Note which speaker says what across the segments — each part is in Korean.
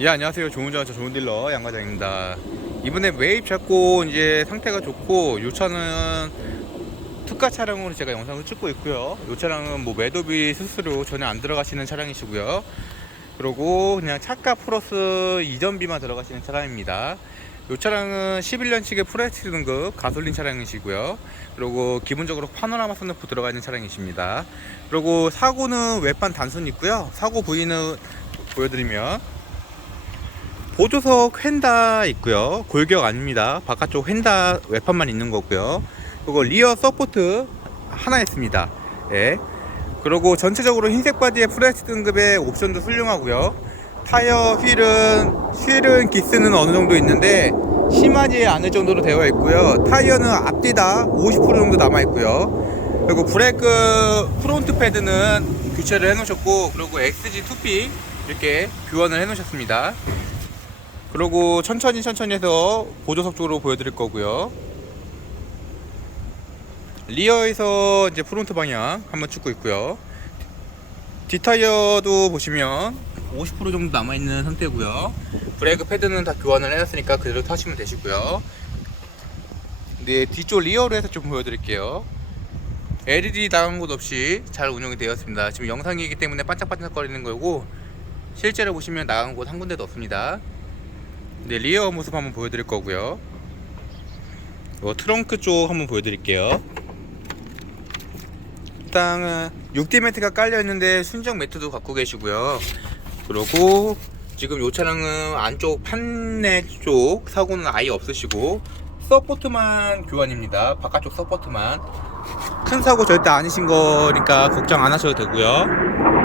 Speaker 1: 예 안녕하세요. 좋은 자동차 좋은 딜러 양과장입니다. 이번에 웨입 잡고 이제 상태가 좋고 요 차는 특가 차량으로 제가 영상을 찍고 있고요. 요 차량은 뭐 매도비 수수료 전혀 안 들어가시는 차량이시고요. 그리고 그냥 차가 플러스 이전비만 들어가시는 차량입니다. 요 차량은 11년식의 프레스 등급 가솔린 차량이시고요. 그리고 기본적으로 파노라마 선루프 들어가 있는 차량이십니다. 그리고 사고는 외판 단순 있고요. 사고 부위는 보여드리면 보조석 휀다 있고요. 골격 아닙니다. 바깥쪽 휀다 외판만 있는 거고요. 그리고 리어 서포트 하나 있습니다. 예. 그리고 전체적으로 흰색 바디에 프레스 등급의 옵션도 훌륭하고요. 타이어 휠은 휠은 기스는 어느 정도 있는데 심하지 않을 정도로 되어 있고요. 타이어는 앞뒤 다 50% 정도 남아 있고요. 그리고 브레이크 프론트 패드는 교체를 해 놓으셨고 그리고 XG 2P 이렇게 교환을 해 놓으셨습니다. 그리고 천천히 천천히 해서 보조석 쪽으로 보여드릴 거고요. 리어에서 이제 프론트 방향 한번 찍고 있고요. 뒷타이어도 보시면 50% 정도 남아있는 상태고요. 브레이크 패드는 다 교환을 해놨으니까 그대로 타시면 되시고요. 네, 뒤쪽 리어로 해서 좀 보여드릴게요. LED 나간 곳 없이 잘 운영이 되었습니다. 지금 영상이기 때문에 반짝반짝거리는 거고 실제로 보시면 나간 곳 한 군데도 없습니다. 네, 리어 모습 한번 보여드릴 거고요. 요 트렁크 쪽 한번 보여드릴게요. 일단 6D 매트가 깔려 있는데 순정 매트도 갖고 계시고요. 그리고 지금 요 차량은 안쪽 판넬 쪽 사고는 아예 없으시고 서포트만 교환입니다. 바깥쪽 서포트만 큰 사고 절대 아니신 거니까 걱정 안 하셔도 되고요.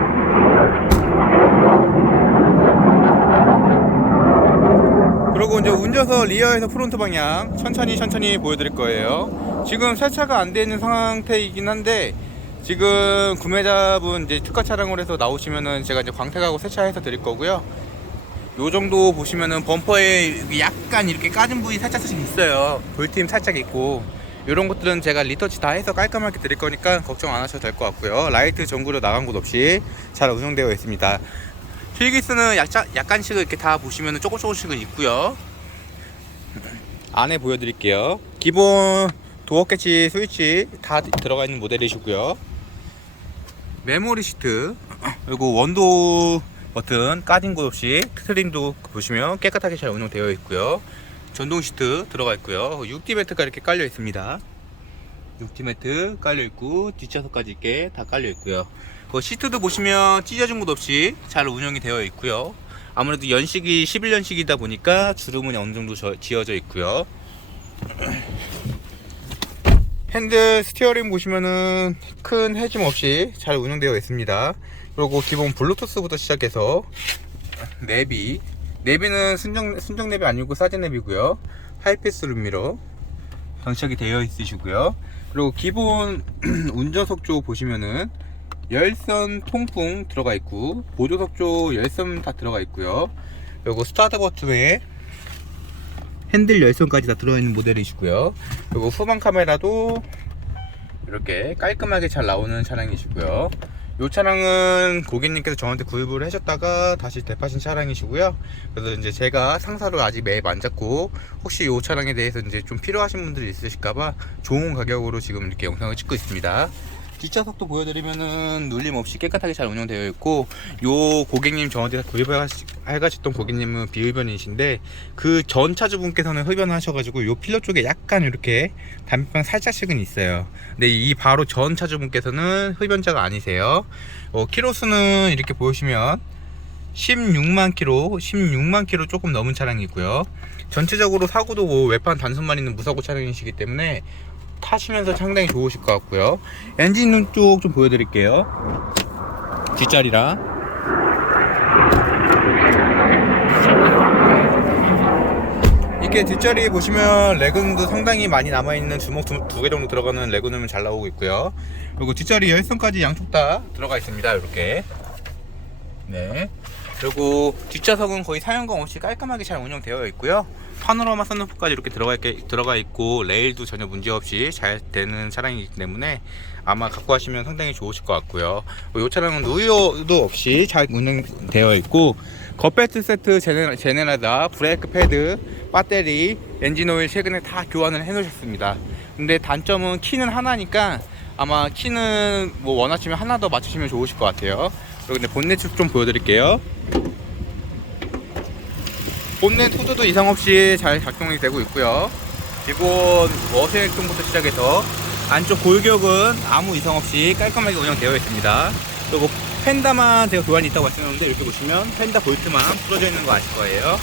Speaker 1: 그리고 이제 운전석 리어에서 프론트 방향 천천히 천천히 보여드릴 거예요. 지금 세차가 안 되는 상태이긴 한데 지금 구매자분 이제 특가 차량으로 해서 나오시면은 제가 이제 광택하고 세차해서 드릴 거고요. 요 정도 보시면은 범퍼에 약간 이렇게 까진 부위 살짝 있어요. 볼팀 살짝 있고 이런 것들은 제가 리터치 다 해서 깔끔하게 드릴 거니까 걱정 안 하셔도 될 것 같고요. 라이트 전구로 나간 곳 없이 잘 운영되어 있습니다. 필기스는 약간, 약간씩 이렇게 다 보시면 조금 조금씩은 있고요. 안에 보여드릴게요. 기본 도어 캐치 스위치 다 들어가 있는 모델이시고요. 메모리 시트 그리고 원도 버튼 까진 곳 없이 트림도 보시면 깨끗하게 잘 운영되어 있고요. 전동 시트 들어가 있고요. 6D 매트가 이렇게 깔려 있습니다. 6D 매트 깔려 있고 뒷좌석까지 이렇게 다 깔려 있고요. 그 시트도 보시면 찢어진 곳 없이 잘 운영이 되어 있고요. 아무래도 연식이 11년식이다 보니까 주름은 어느 정도 저- 지어져 있고요. 핸들 스티어링 보시면은 큰 해짐 없이 잘 운영되어 있습니다. 그리고 기본 블루투스부터 시작해서 내비 내비는 순정 순정 내비 아니고 사진 내비고요. 하이패스 룸미러 장착이 되어 있으시고요. 그리고 기본 운전석 쪽 보시면은 열선 통풍 들어가 있고 보조석 쪽 열선 다 들어가 있고요. 그리고 스타트 버튼에 핸들 열선까지 다 들어있는 모델이시고요. 그리고 후방 카메라도 이렇게 깔끔하게 잘 나오는 차량이시고요. 이 차량은 고객님께서 저한테 구입을 하셨다가 다시 대파신 차량이시고요. 그래서 이제 제가 상사로 아직 매입 안 잡고 혹시 이 차량에 대해서 이제 좀 필요하신 분들이 있으실까봐 좋은 가격으로 지금 이렇게 영상을 찍고 있습니다. 뒷좌석도 보여드리면은 눌림 없이 깨끗하게 잘 운영되어 있고 요 고객님 저한테 구입을 해가셨던 고객님은 비흡연이신데 그 전 차주분께서는 흡연하셔가지고 요 필러 쪽에 약간 이렇게 담배빵 살짝씩은 있어요. 근데 이 바로 전 차주분께서는 흡연자가 아니세요. 어, 키로수는 이렇게 보시면 16만 킬로 16만 킬로 조금 넘은 차량이고요. 전체적으로 사고도 뭐 외판 단순만 있는 무사고 차량이시기 때문에 타시면서 상당히 좋으실 것 같고요. 엔진 쪽좀 보여드릴게요. 뒷자리랑. 이렇게 뒷자리 보시면 레그룸도 상당히 많이 남아있는 주먹 두 개 정도 들어가는 레그룸은 잘 나오고 있고요. 그리고 뒷자리 열선까지 양쪽 다 들어가 있습니다. 이렇게. 네. 그리고 뒷좌석은 거의 사용감 없이 깔끔하게 잘 운영되어 있고요. 파노라마 선루프까지 이렇게 들어가 있게 들어가 있고 레일도 전혀 문제 없이 잘 되는 차량이기 때문에 아마 갖고 가시면 상당히 좋으실 것 같고요. 이 차량은 노이어도 없이 잘 운행되어 있고 겉벨트 세트 제네, 제네라다 브레이크 패드, 배터리, 엔진 오일 최근에 다 교환을 해 놓으셨습니다. 근데 단점은 키는 하나니까 아마 키는 뭐 원하시면 하나 더 맞추시면 좋으실 것 같아요. 그리고 근데 본넷 쪽좀 보여드릴게요. 본넷 후드도 이상 없이 잘 작동이 되고 있고요. 기본 워세액통부터 시작해서 안쪽 골격은 아무 이상 없이 깔끔하게 운영되어 있습니다. 그리고 펜다만 제가 교환이 있다고 말씀드렸는데 이렇게 보시면 펜다 볼트만 부러져 있는 거 아실 거예요.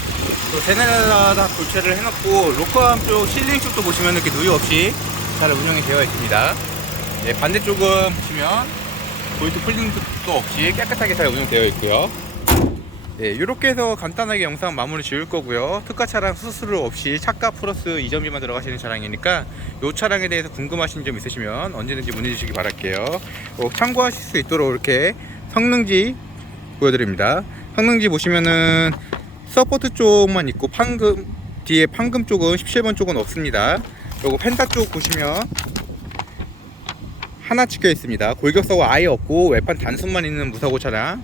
Speaker 1: 또 제네랄다 교체를 해놓고 로커암 쪽 실링 쪽도 보시면 이렇게 누유 없이 잘 운영이 되어 있습니다. 네, 반대쪽은 보시면 볼트 풀링도 없이 깨끗하게 잘 운영되어 있고요. 네, 이렇게 해서 간단하게 영상 마무리 지을 거고요. 특가 차량 수수료 없이 차가 플러스 2점비만 들어가시는 차량이니까 이 차량에 대해서 궁금하신 점 있으시면 언제든지 문의 주시기 바랄게요. 어, 참고하실 수 있도록 이렇게 성능지 보여드립니다. 성능지 보시면은 서포트 쪽만 있고 판금 뒤에 판금 쪽은 17번 쪽은 없습니다. 그리고 펜타 쪽 보시면 하나 찍혀 있습니다. 골격사고 아예 없고 외판 단순만 있는 무사고 차량.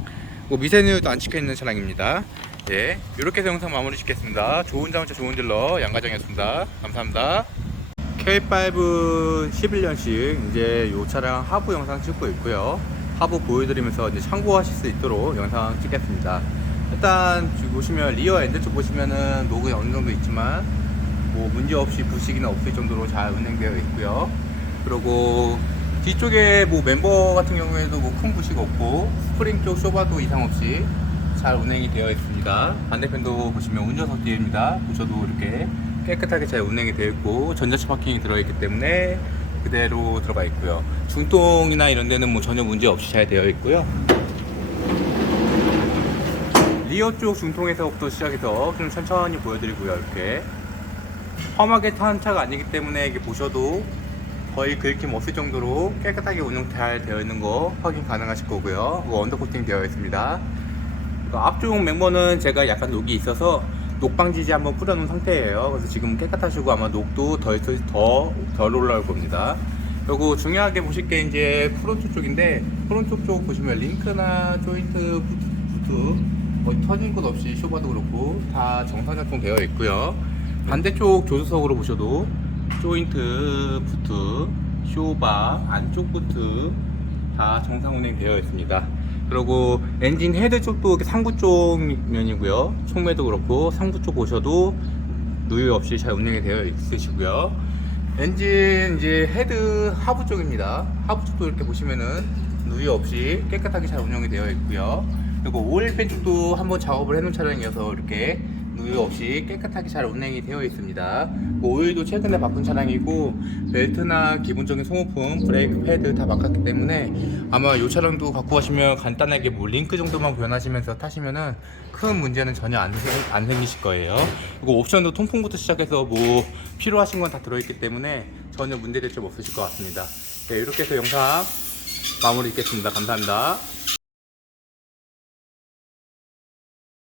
Speaker 1: 뭐 미세누유도 안 찍혀 있는 차량입니다. 예, 이렇게 해서 영상 마무리 짓겠습니다. 좋은 자동차 좋은 딜러 양가정이었습니다. 감사합니다. K5 11년식 이제 이 차량 하부 영상 찍고 있고요. 하부 보여드리면서 이제 참고하실 수 있도록 영상 찍겠습니다. 일단 보시면 리어 엔드 쪽 보시면은 노그에 어느 정도 있지만 뭐 문제 없이 부식이나 없을 정도로 잘 운행되어 있고요. 그리고 뒤쪽에 뭐 멤버 같은 경우에도 뭐 큰 부식 없고 스프링 쪽 쇼바도 이상 없이 잘 운행이 되어 있습니다. 반대편도 보시면 운전석 뒤입니다. 보셔도 이렇게 깨끗하게 잘 운행이 되어 있고 전자식 파킹이 들어 있기 때문에 그대로 들어가 있고요. 중동이나 이런 데는 뭐 전혀 문제 없이 잘 되어 있고요. 리어 쪽 중통에서부터 시작해서 좀 천천히 보여드리고요. 이렇게 험하게 탄 차가 아니기 때문에 이게 보셔도 거의 긁힘 없을 정도로 깨끗하게 운영 잘 되어 있는 거 확인 가능하실 거고요. 이거 언더코팅 되어 있습니다. 앞쪽 멤버는 제가 약간 녹이 있어서 녹방지지 한번 뿌려놓은 상태예요. 그래서 지금 깨끗하시고 아마 녹도 더, 있- 더, 덜 올라올 겁니다. 그리고 중요하게 보실 게 이제 프론트 쪽인데 프론트 쪽 보시면 링크나 조인트 부트 거의 터진 곳 없이 쇼바도 그렇고 다 정상 작동 되어 있고요. 반대쪽 조수석으로 보셔도 조인트 부트, 쇼바, 안쪽 부트 다 정상 운행되어 있습니다. 그리고 엔진 헤드 쪽도 상부 쪽 면이고요. 총매도 그렇고 상부 쪽 보셔도 누유 없이 잘 운행이 되어 있으시고요. 엔진 이제 헤드 하부 쪽입니다. 하부 쪽도 이렇게 보시면은 누유 없이 깨끗하게 잘 운영이 되어 있고요. 그리고 오일팬 쪽도 한번 작업을 해놓은 차량이어서 이렇게 누유 없이 깨끗하게 잘 운행이 되어 있습니다. 뭐 오일도 최근에 바꾼 차량이고 벨트나 기본적인 소모품, 브레이크 패드 다 바꿨기 때문에 아마 이 차량도 갖고 가시면 간단하게 뭐 링크 정도만 교환하시면서 타시면은 큰 문제는 전혀 안, 생, 안 생기실 거예요. 그리고 옵션도 통풍부터 시작해서 뭐 필요하신 건 다 들어있기 때문에 전혀 문제될 점 없으실 것 같습니다. 네, 이렇게 해서 영상 마무리 짓겠습니다. 감사합니다.